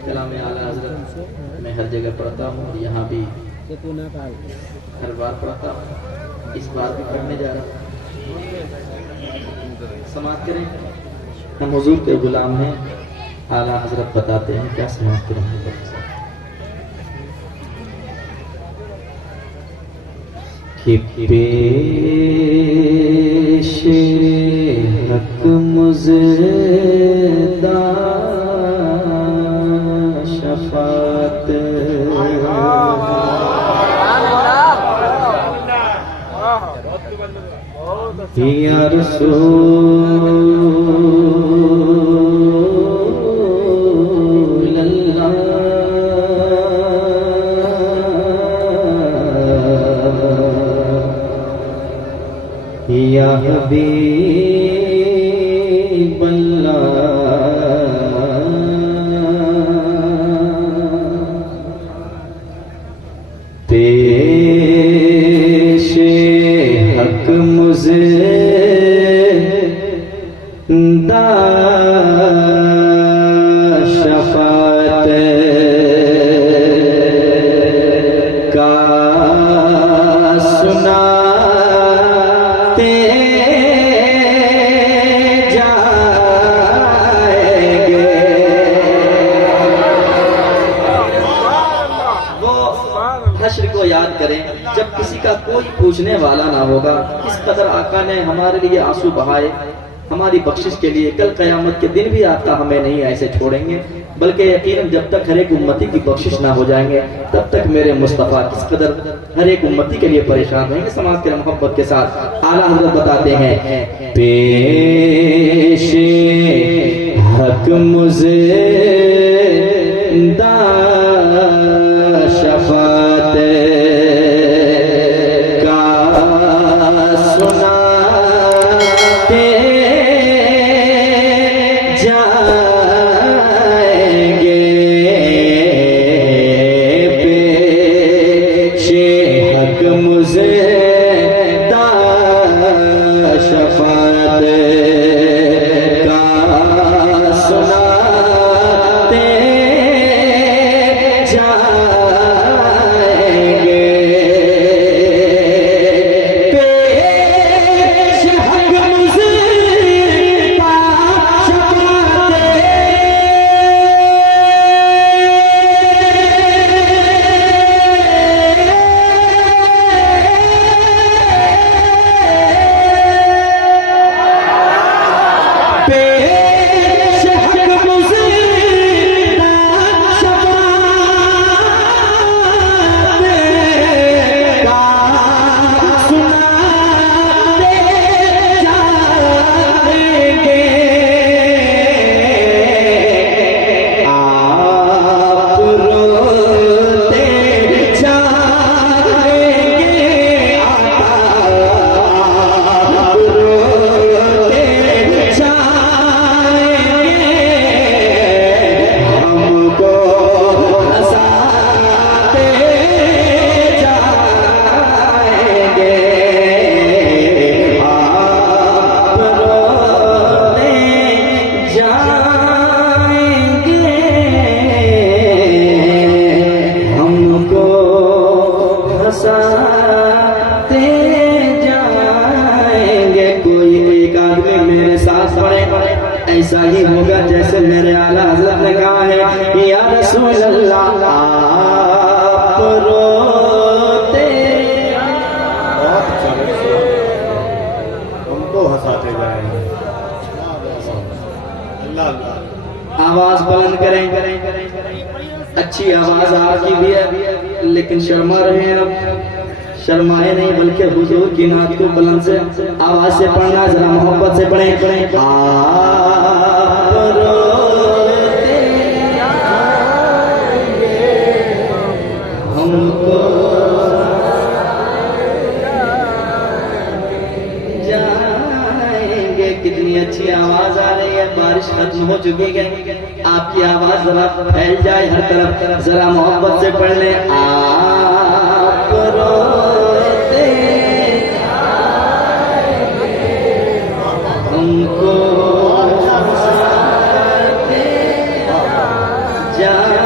कलाम आला हज़रत मैं हर जगह पढ़ता हूँ और यहाँ भी हर बार पढ़ता हूँ, इस बार भी पढ़ने जा रहा हूँ। समाप्त करें। हम हुजूर के गुलाम हैं, आला हज़रत बताते हैं क्या समाप्त करेंगे। कि पेश हक मुज़दा शफात या रसूल अल्लाह या हबीब अल्लाह पेश हक मुज़दा शफ़ाअत का सुनाते जाएंगे। वो हश्र को याद करें जब किसी का कोई पूछने वाला ना होगा, किस कदर आका ने हमारे लिए आंसू बहाए हमारी बख्शिश के लिए। कल क़यामत के दिन भी आका हमें नहीं ऐसे छोड़ेंगे, बल्कि यकीनन जब तक हर एक उम्मती की बख्शिश ना हो जाएंगे तब तक मेरे मुस्तफ़ा किस कदर हर एक उम्मती के लिए परेशान रहेंगे। समाज के मोहब्बत के साथ आला हज़रत बताते हैं पेश हक मुज़दा शफ़ाअत का सुनाते जाएंगे। पेश हक मुज़दा शफ़ाअत का सुनाते जाएंगे। पेश हक मुज़दा पेश हक मुज़दा शफ़ाअत का सुनाते जाएंगे। आप रोते जाएंगे, आप रोते हमको हंसाते जाएंगे। आप रोते जाएंगे, हमको हंसाते जाएंगे। कोई एक आदमी मेरे साथ पढ़े, ऐसा ही होगा जैसे मेरे आला हज़रत ने कहा है या रसूल अल्लाह आप रोते हमको हंसाते जाएंगे। अल्लाह आवाज बुलंद करें। अच्छी आवाज आपकी भी है, लेकिन शर्मा रहे हैं आप। शर्माए नहीं बल्कि हुजूर की नात को बुलंद से आवाज से पढ़ना, जरा मोहब्बत से पढ़ें। आप रोते हमको जाएंगे। कितनी अच्छी आवाज आ रही है। बारिश खत्म हो चुकी है, आपकी आवाज जरा फैल जाए हर तरफ, जरा मोहब्बत से पढ़ लें। आप रोते हमको हंसाते जाएंगे।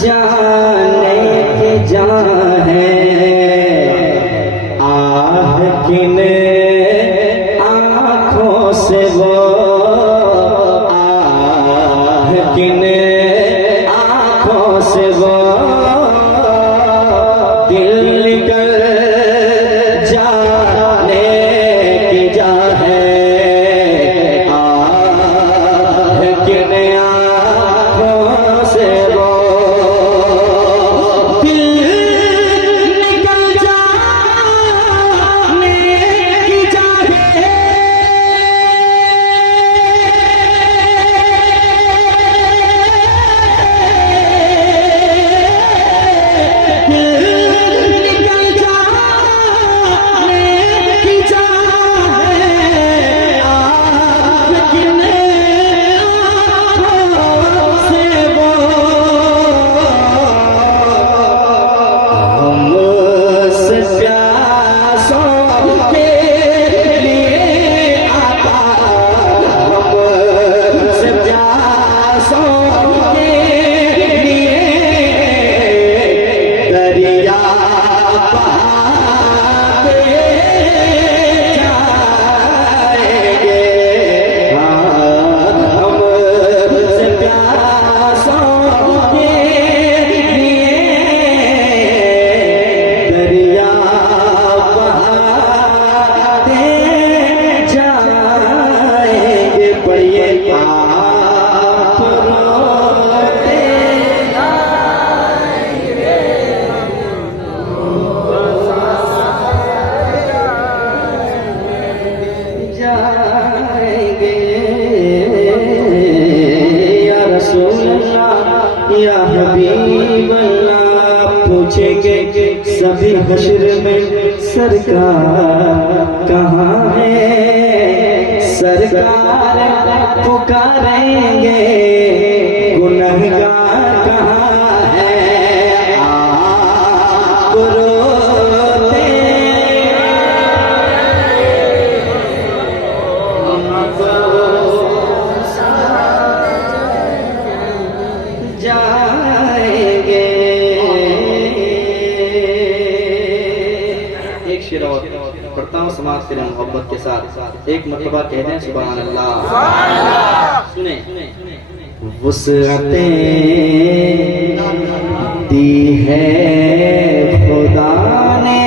जाने के जान है आह किन आँखों से वो आह किन आँखों से वो दिल निकल जाने की जा है आह किन आँखों से वो दिल निकल जाने की जा है या हबीब अल्लाह पूछेंगे सभी हश्र में सरकार कहाँ है सरकार पुकारेंगे गुनहगार कहाँ है आप रोते जाएंगे। एक शेर और पढ़ता हूँ समाज से मोहब्बत के साथ एक मर्तबा कहते हैं सुभान अल्लाह। सुने वुसअतें दी है खुदा ने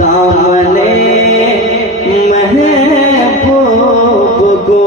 दामने महबूब को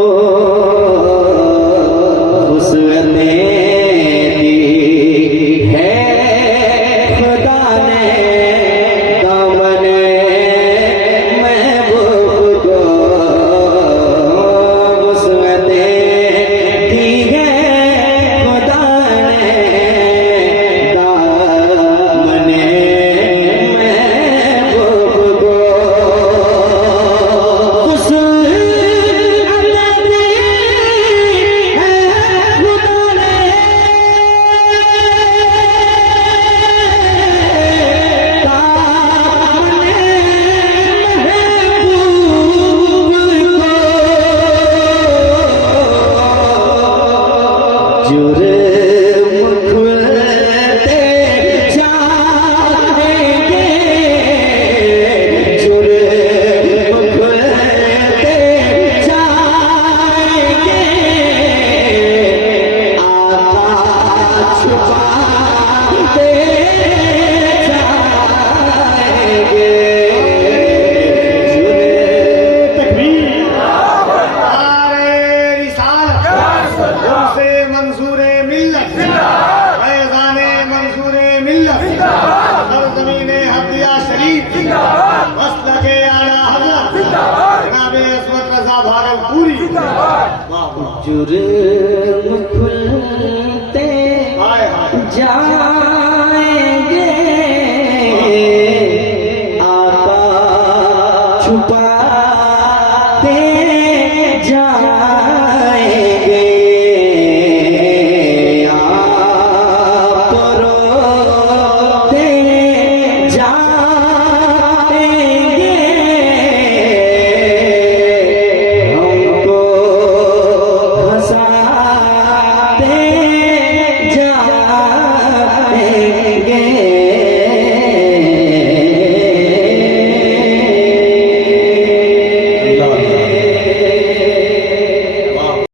जुर्म खुल